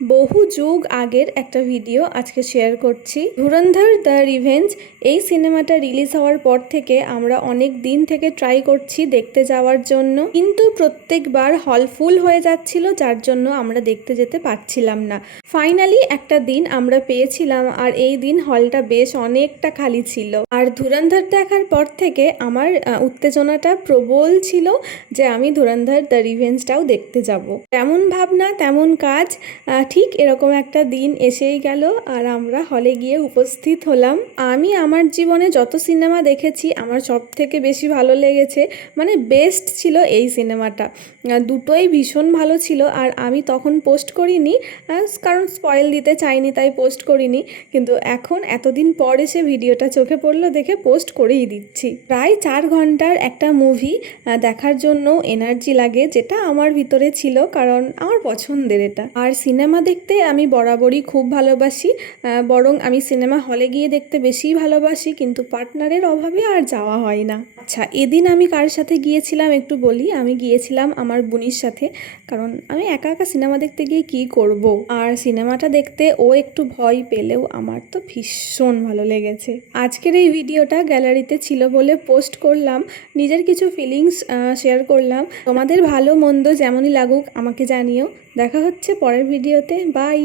বহু যুগ আগের একটা ভিডিও আজকে শেয়ার করছি। ধুরন্ধর দ্য রিভেঞ্জ এই সিনেমাটা রিলিজ হওয়ার পর থেকে আমরা অনেক দিন থেকে ট্রাই করছি দেখতে যাওয়ার জন্য, কিন্তু প্রত্যেকবার হল ফুল হয়ে যাচ্ছিল, যার জন্য আমরা দেখতে যেতে পারছিলাম না। ফাইনালি একটা দিন আমরা পেয়েছিলাম, আর এই দিন হলটা বেশ অনেকটা খালি ছিল। আর ধুরন্ধর দেখার পর থেকে আমার উত্তেজনাটা প্রবল ছিল যে আমি ধুরন্ধর দ্য রিভেঞ্জটাও দেখতে যাব। তেমন ভাবনা তেমন কাজ, ঠিক এরকম একটা দিন এসেই গেল আর আমরা হলে গিয়ে উপস্থিত হলাম। আমি আমার জীবনে যত সিনেমা দেখেছি আমার সব থেকে বেশি ভালো লেগেছে, মানে বেস্ট ছিল এই সিনেমাটা। দুটোই ভীষণ ভালো ছিল। আর আমি তখন পোস্ট করিনি, কারণ স্পয়েল দিতে চাইনি, তাই পোস্ট করিনি। কিন্তু এখন এতদিন পর এসে ভিডিওটা চোখে পড়লো দেখে পোস্ট করেই দিচ্ছি। প্রায় 4 ঘন্টার একটা মুভি দেখার জন্য এনার্জি লাগে, যেটা আমার ভিতরে ছিল, কারণ আমার পছন্দের এটা। আর সিনেমা দেখতে আমি বরাবরই খুব ভালোবাসি, বরং আমি সিনেমা হলে গিয়ে দেখতে বেশিই ভালোবাসি, কিন্তু পার্টনারের অভাবে আর যাওয়া হয় না। আচ্ছা, এদিন আমি কার সাথে গিয়েছিলাম একটু বলি। আমি গিয়েছিলাম আমার বোনির সাথে, কারণ আমি একা একা সিনেমা দেখতে গিয়ে কি করব। আর সিনেমাটা দেখতে ও একটু ভয় পেলেও আমার তো ভীষণ ভালো লেগেছে। আজকের এই ভিডিওটা গ্যালারিতে ছিল বলে পোস্ট করলাম, নিজের কিছু ফিলিংস শেয়ার করলাম। তোমাদের ভালো মন্দ যেমনই লাগুক আমাকে জানিও। দেখা হচ্ছে পরের ভিডিওতে। বাই।